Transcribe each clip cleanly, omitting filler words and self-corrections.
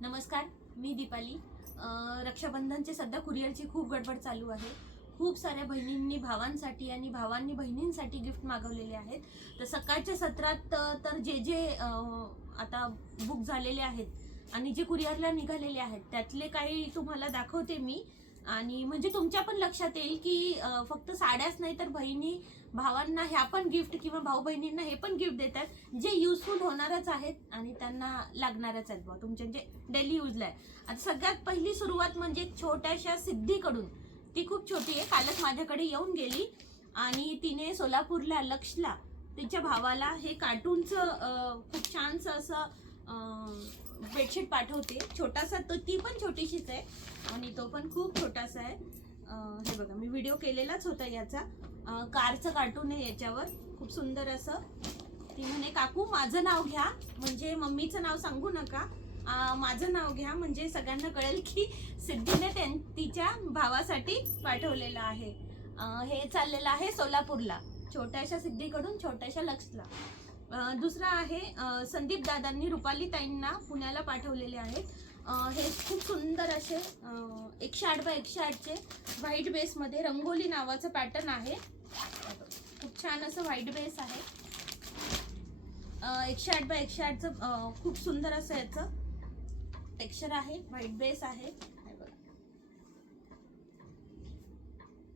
नमस्कार, मी दीपाली। रक्षाबंधनचे सध्या कुरिअरची खूप गडबड चालू आहे। खूप साऱ्या बहिणींनी भावांसाठी आणि भावांनी बहिणींसाठी गिफ्ट मागवलेले आहेत। तर सकाळच्या सत्रात तर जे आता बुक झालेले आहेत आणि जे कुरिअरला निघालेले आहेत त्यातले काही तुम्हाला दाखवते मी। आणि म्हणजे तुमच्या पण लक्षात येईल की फक्त साड्याच नाही तर बहिणी भावांना ह्या पण गिफ्ट किंवा भाऊ बहिणींना हे पण गिफ्ट देतात जे युजफुल होणारच आहेत आणि त्यांना लागणारच आहेत बा तुमच्या जे डेली यूजला आहे। आता सगळ्यात पहिली सुरुवात म्हणजे एक छोट्याशा सिद्धीकडून। ती खूप छोटी आहे, कालच माझ्याकडे येऊन गेली आणि तिने सोलापूरला लक्षला तिच्या भावाला हे कार्टूनचं खूप छानसं असं बेडशीट पाठवते। छोटासा तो, ती पण छोटीशीच आहे आणि तो पण खूप छोटासा आहे। हे बघा, मी व्हिडिओ केलेलाच होता याचा। कारचं कार्टून आहे याच्यावर, खूप सुंदर असं। ती म्हणे काकू माझं नाव घ्या, म्हणजे मम्मीचं नाव सांगू नका, माझं नाव घ्या म्हणजे सगळ्यांना कळेल की सिद्धीने तिच्या भावासाठी पाठवलेलं आहे। हे चाललेलं आहे सोलापूरला, छोट्याशा सिद्धीकडून छोट्याशा लक्षला। दुसरा आहे संदीप दादांनी रुपाली ताईंना पुण्याला पाठवलेले आहेत। हे खूप सुंदर असे 108 बाय 108चे व्हाईट बेसमध्ये रंगोली नावाचं पॅटर्न आहे। खूप छान असं व्हाईट बेस आहे। 108 बाय 108चं खूप सुंदर असं याचं टेक्स्चर आहे, व्हाईट बेस आहे।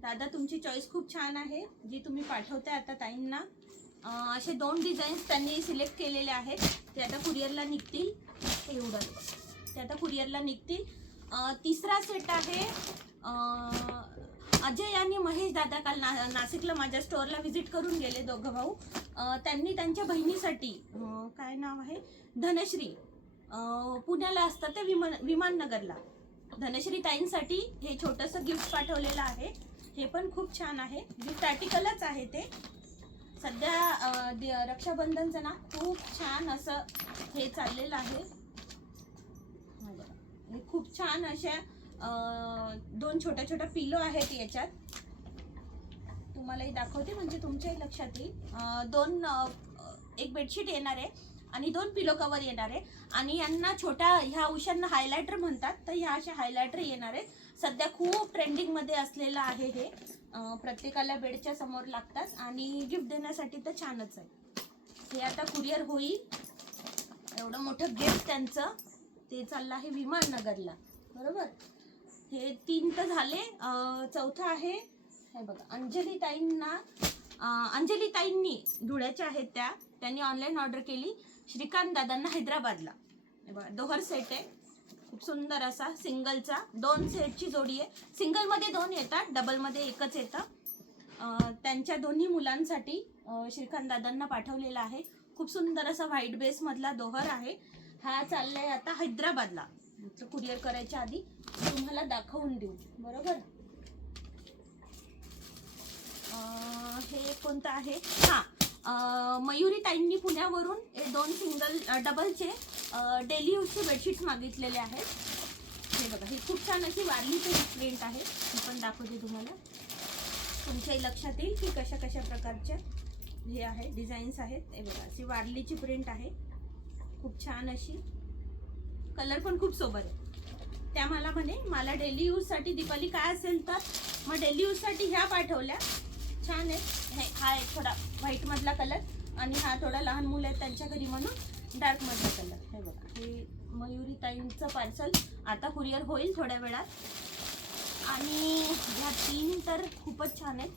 दादा तुमची चॉईस खूप छान आहे जी तुम्ही पाठवताय आता ताईंना। असे 2 डिझाईन्स त्यांनी सिलेक्ट केलेले आहेत, ते आता कुरिअरला निघतील। एवढं ते आता कुरिअरला निघतील। तिसरा सेट आहे अजय आणि महेश दादा काल नाशिकला माझ्या स्टोअरला व्हिजिट करून गेले, दोघं भाऊ। त्यांनी त्यांच्या बहिणीसाठी काय नाव आहे, धनश्री, पुण्याला असतात ते विमाननगरला, धनश्री ताईंसाठी हे छोटंसं गिफ्ट पाठवलेलं आहे। हे पण खूप छान आहे, गिफ्ट आर्टिकलच आहे ते। सध्या रक्षाबंधनचं ना खूप छान असं हे चाललेलं आहे। हे खूप छान अशा 2 छोट्या छोट्या पिलो आहेत याच्यात, तुम्हालाही दाखवते म्हणजे तुमच्याही लक्षात येईल। एक बेडशीट येणार आहे आणि 2 पिलो कवर येणार आहे आणि यांना छोट्या ह्या उशांना हायलायटर म्हणतात, तर ह्या अशा हायलायटर येणार आहेत। सध्या खूप ट्रेंडिंग मध्ये असलेलं आहे हे, प्रत्येकाला बेडच्या समोर लागतात आणि गिफ्ट देण्यासाठी तर छानच आहे। हे आता कुरिअर होईल, एवढं मोठं गिफ्ट त्यांचं ते चाललं आहे विमाननगरला, बरोबर। हे 3 तर झाले। चौथा आहे हे बघा, अंजली ताईंनी धुळ्याच्या आहेत त्या, त्यांनी ऑनलाईन ऑर्डर केली श्रीकांत दादांना हैदराबादला। हे बघा, दोहर सेट आहे, खूप सुंदर असा सिंगलचा। 2 सेटची जोडी आहे, सिंगलमध्ये 2 येतात, डबलमध्ये एकच येतं। त्यांच्या दोन्ही मुलांसाठी श्रीकांत दादांना पाठवलेला आहे। खूप सुंदर असा व्हाईट बेस मधला दोहर आहे। हा चाललाय आता हैदराबादला, कुरिअर करायच्या आधी तुम्हाला दाखवून देऊ, बरोबर। हे कोणतं आहे, मयुरी ताईंनी पुण्यावरून हे 2 डबलचे डेली यूजचे बेडशीट्स मागितलेले आहेत। हे बघा, ही खूप छान अशी वारलीची प्रिंट आहे, ही पण दाखवते तुम्हाला, तुमच्याही लक्षात येईल की कशा कशा प्रकारच्या हे आहे डिझाईन्स आहेत। हे बघा, अशी वारलीची प्रिंट आहे, खूप छान अशी, कलर पण खूप सोबर आहे। त्या मला म्हणे मला डेली यूजसाठी दीपाली काय असेल तर, मग डेली यूजसाठी ह्या पाठवल्या, छान आहे। हा एक थोडा व्हाईट मधला कलर आणि हा थोडा लहान मुलं आहेत त्यांच्या घरी म्हणून डार्क मधला कलर। हे बघा, हे मयुरी ताईंचं पार्सल आता कुरिअर होईल थोड्या वेळात। आणि ह्या 3 तर खूपच छान आहेत।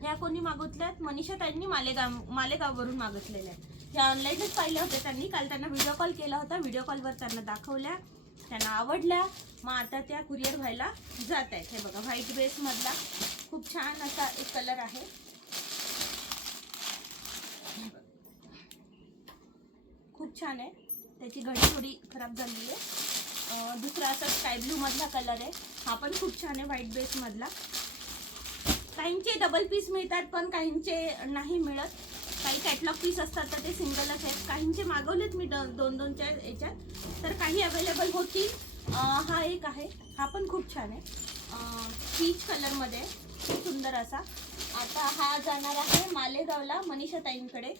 ह्या कोणी मागितल्यात, मनीषा ताईंनी मालेगाववरून मागितलेल्या आहेत। ह्या ऑनलाईनच पाहिल्या होत्या त्यांनी, काल त्यांना व्हिडिओ कॉल केला होता, व्हिडिओ कॉलवर त्यांना दाखवल्या, त्यांना आवडल्या, मग आता त्या कुरिअर व्हायला जात आहेत। हे बघा, व्हाईट बेस मधला खूप छान असा एक कलर आहे, खूप छान आहे। त्याची घडी थोडी खराब झाली आहे। दुसरा असा स्काय ब्लू मधला कलर आहे, हा पण खूप छान आहे व्हाईट बेस मधला। काहींचे डबल पीस मिळतात पण काहींचे नाही मिळत, काही कॅटलॉग पीस असतात तर ते सिंगलच आहेत। काहींचे मागवलेत मी 2-2च्या याच्यात, तर काही अवेलेबल होतील। हा एक आहे, हा पण खूप छान आहे, पीच कलरमध्ये, खूप सुंदर असा। आता हा जाणार आहे मालेगावला मनीषा ताईंकडे।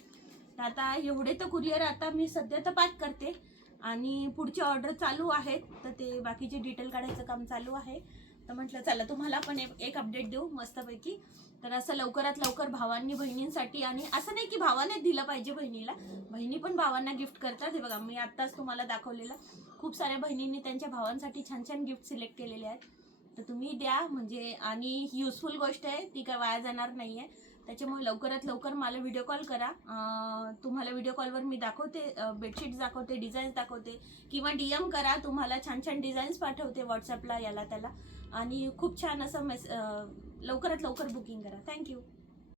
आता एवढे तर कुरिअर आता मी सध्या तर पॅक करते आणि पुढचे ऑर्डर चालू आहेत, तर ते बाकीचे डिटेल काढायचं काम चालू आहे. तर म्हटलं चला तुम्हाला पण एक अपडेट देऊ मस्तपैकी. तर असं लवकरात लवकर भावांनी बहिणींसाठी, आणि असं नाही की भावाने दिलं पाहिजे बहिणीला, बहिणी पण भावांना गिफ्ट करतात. हे बघा मी आत्ताच तुम्हाला दाखवलेलं, खूप साऱ्या बहिणींनी त्यांच्या भावांसाठी छान छान गिफ्ट सिलेक्ट केलेले आहेत. तर तुम्ही द्या म्हणजे, आणि युजफुल गोष्ट आहे ती, काय वाया जाणार नाही आहे. त्याच्यामुळे लवकरात लवकर मला व्हिडिओ कॉल करा. तुम्हाला व्हिडिओ कॉलवर मी दाखवते, बेडशीट्स दाखवते, डिझाईन्स दाखवते, किंवा DM करा, तुम्हाला छान छान डिझाईन्स पाठवते व्हॉट्सअपला, याला त्याला. आणि खूप छान असं लवकरात लवकर बुकिंग करा. थँक्यू.